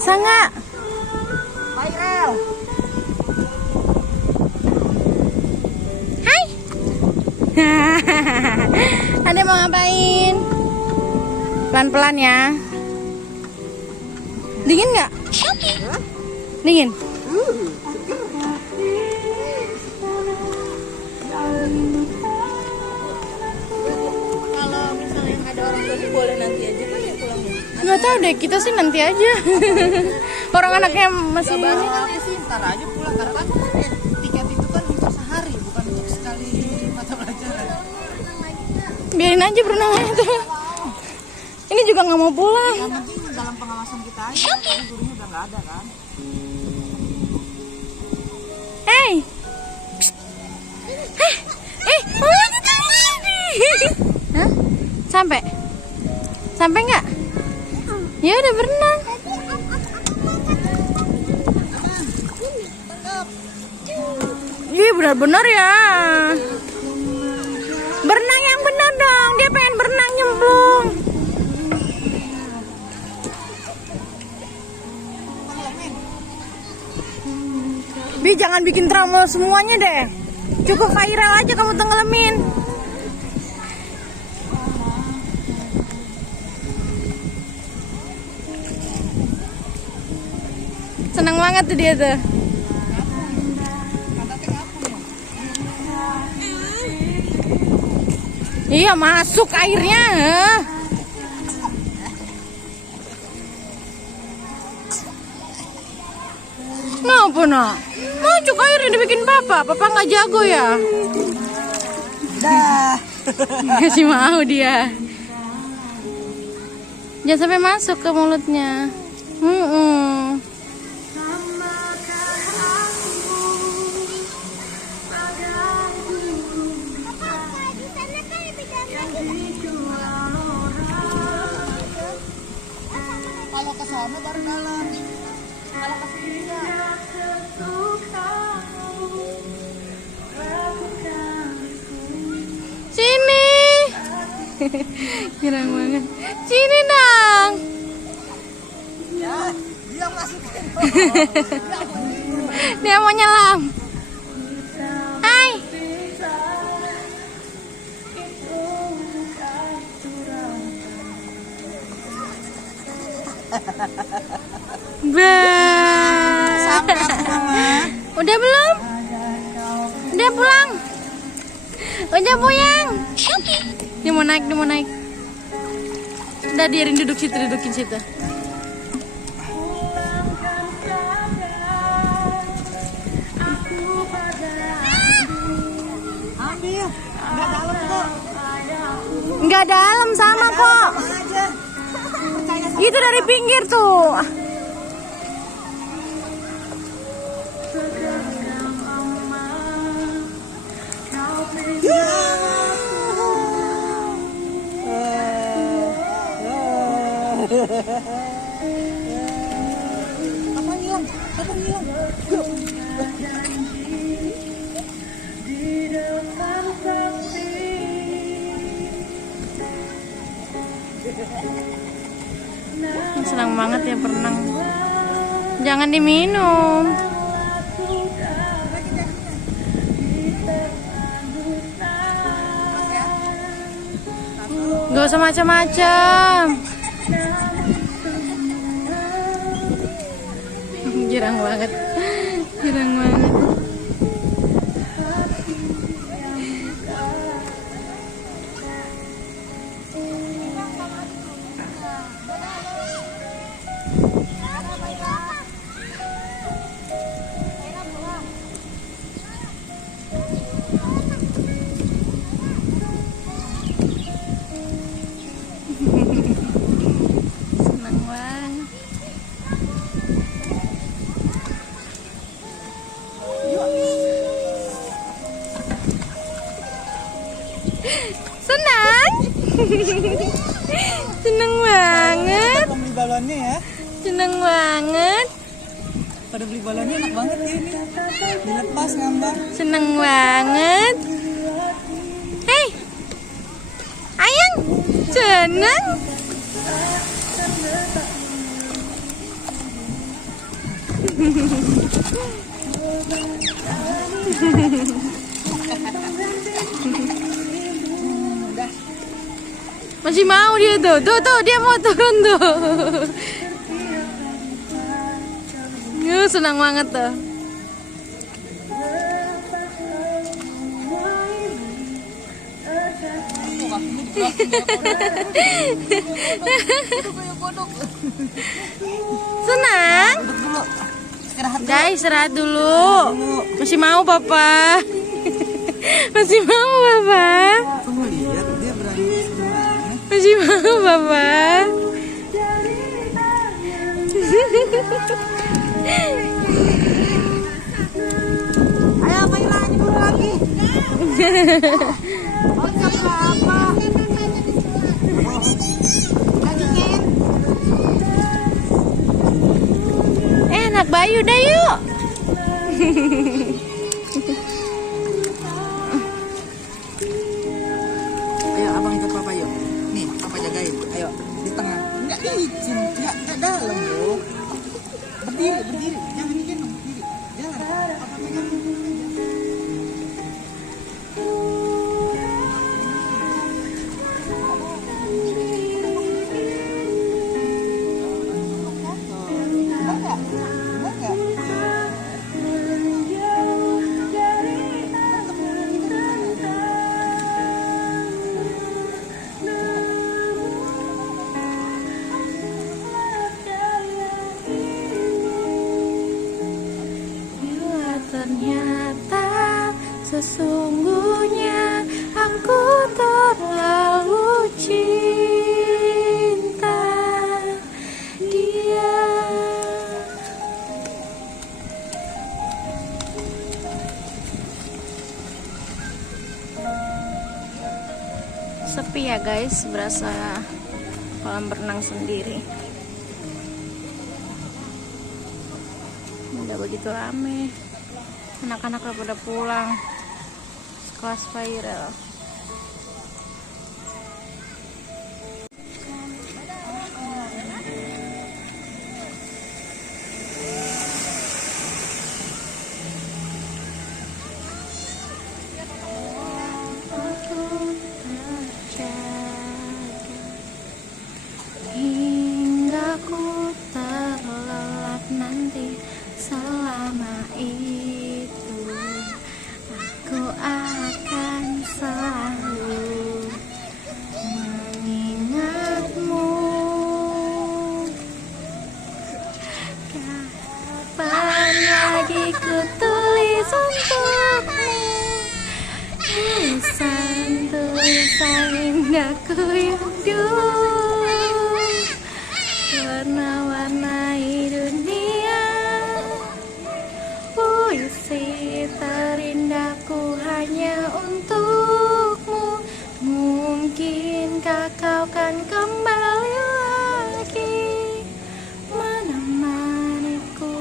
Bisa nggak? Viral. Hai. Ade mau ngapain? Pelan-pelan ya. Dingin nggak? Dingin. Kalau misalnya ada orang tua boleh nanti aja kan ya pulangnya. Nggak tahu deh, kita sih nanti aja. Orang anaknya masih Nggak bareng nanti sih, ntar aja pulang karena kan tiket itu kan untuk sehari bukan untuk sekali mata pelajaran. biarin aja berenang aja. Ini juga nggak mau pulang. Yang penting dalam pengawasan kita aja, karena gurunya udah nggak ada kan. Hey. Mau lanjut lagi. Hah? Sampai? Sampai nggak? Ya udah berenang. Ih, benar-benar ya. Berenang yang benar dong. Dia pengen berenang nyemplung. Bi, jangan bikin trauma semuanya deh. Cukup viral aja kamu tenggelamin. Senang banget tuh dia tuh. Iya, masuk airnya. Ngapa nak? Masuk airnya dibikin papa. Papa nggak jago ya? Dah. Masih mau dia. Jangan sampai masuk ke mulutnya. Kalau ke sana baru dalam. Kalau ke sini enggak. Sini. Girang banget. Sini dong. Ya, dia masukin. Dia mau nyelam. Hai. Sampai aku mama. Udah belum? Udah pulang? Udah puyeng? Dia mau naik, dia mau naik. Udah biarin duduk situ, dudukin situ. Ambil. Enggak dalam kok. Nggak dalam sama kok. Aja. Percaya sama Itu dari pinggir tuh. Apa hilang? Apa hilang? Senang banget ya berenang. Jangan diminum. Gak usah macam-macam. Girang banget. Girang banget. Senang banget. Senang. Senang banget. Pada beli balonnya ya. Senang banget. Pada beli balonnya enak banget ya ini. Dilepas ngambang. Senang banget. Hei. Ayang. Senang. Masih mau dia tuh. Tuh dia mau turun tuh. Senang banget tuh. Senang? Udah istirahat dulu. Masih mau papa? Masih mau papa? Kamu lihat dia berani sebenarnya. Masih mau papa? Ayo main lagi dulu lagi. Oh nggak apa-apa. Anak Bayu dah yuk. Ayo abang ikut papa yuk. Nih papa jagain. Ayo di tengah. Enggak izin, enggak dalam yuk. Berdiri, jangan digendong, berdiri. Jalan. Papa pegang. Ternyata sesungguhnya aku terlalu cinta dia. Sepi ya guys, berasa kolam berenang sendiri. Udah begitu rame. Anak-anak udah pada pulang sekelas viral. Hingga ku terlelap nanti selama itu aku akan selalu mengingatmu. Kapan lagi ku tulis untukmu tulisan indahku yang dulu warna-warnai dunia. Puisi terindahku hanya untukmu. Mungkinkah kau kan kembali lagi menemaniku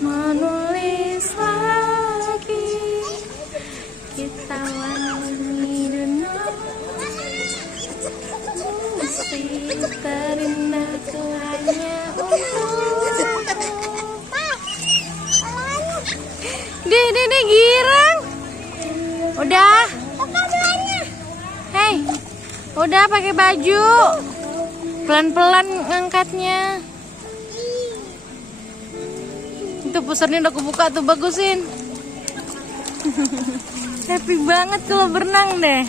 menulis lagi. Kita warnai dunia. Puisi terindahku hanya untukmu. Di girang. Udah. Hei, udah pakai baju. Pelan-pelan ngangkatnya. Itu pusarnya udah kebuka tuh, bagusin. Happy banget kalau berenang deh.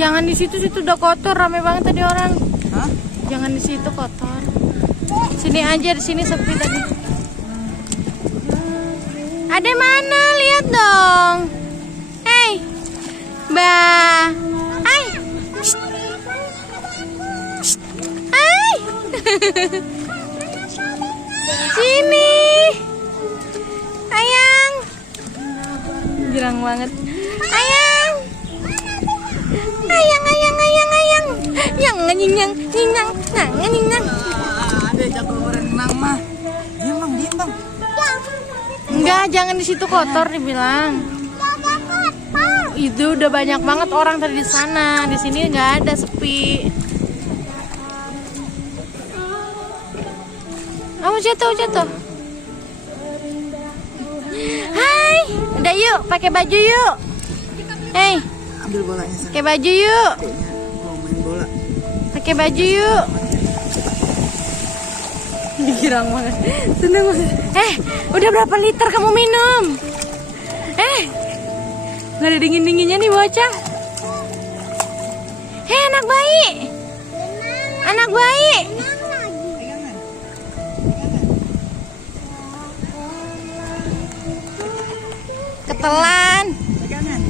Jangan di situ udah kotor, rame banget tadi orang. Hah? Jangan di situ kotor. Sini aja, di sini sepi tadi. Ada mana? Lihat dong. Hei, Mbak. Hai. Hai. Sini. Ayang. Girang banget. Ayang. Ayang. Yang nyinyang. Ada jago berenang mah. Diam bang. Enggak, jangan di situ kotor dibilang. Itu udah banyak banget orang tadi di sana. Di sini nggak ada, sepi. Kamu jatuh. Hai, udah yuk, pakai baju yuk. Hei, Ambil bolanya sana. pakai baju yuk. Kayaknya mau main bola. Pakai baju yuk. Girang banget. Seneng banget. Udah berapa liter kamu minum? Nggak ada dingin-dinginnya nih bocah. Anak bayi. Anak bayi. Pegangan. Ketelan. Pegangan.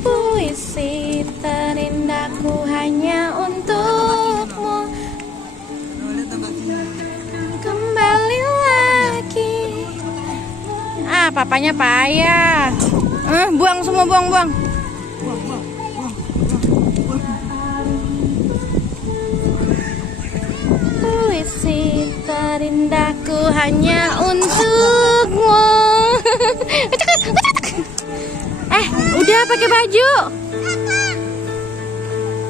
Puisi terindahku hanya untukmu. Lihat tambah sini. Kembali lagi. Papanya payah. Buang semua, buang. Puisi terindahku hanya untukmu. Udah pakai baju.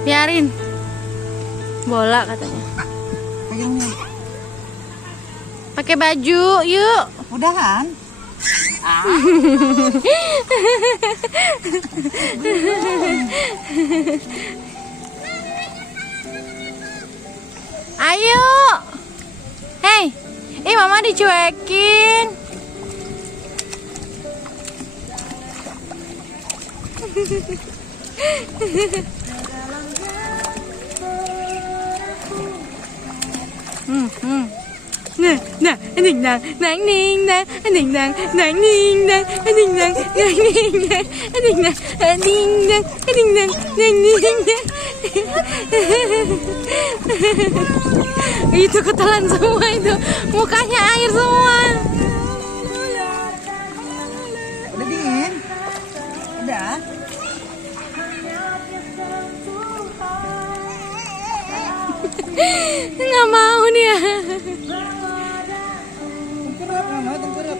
Biarin. Bola katanya. Pegangnya. Pakai baju, yuk. Udahan. Ayo. Hei. Mama dicuekin. Nah, itu ketelan semua itu, mukanya air semua. Udah dingin? Udah. Nggak mau dia. Tengkurap, nggak mau tengkurap.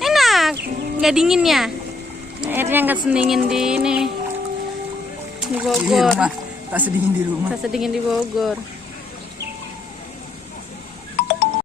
Enak, nggak dinginnya. Airnya nggak sedingin di ini, di Di Bogor. rumah, tak sedingin di rumah. Tak sedingin di Bogor.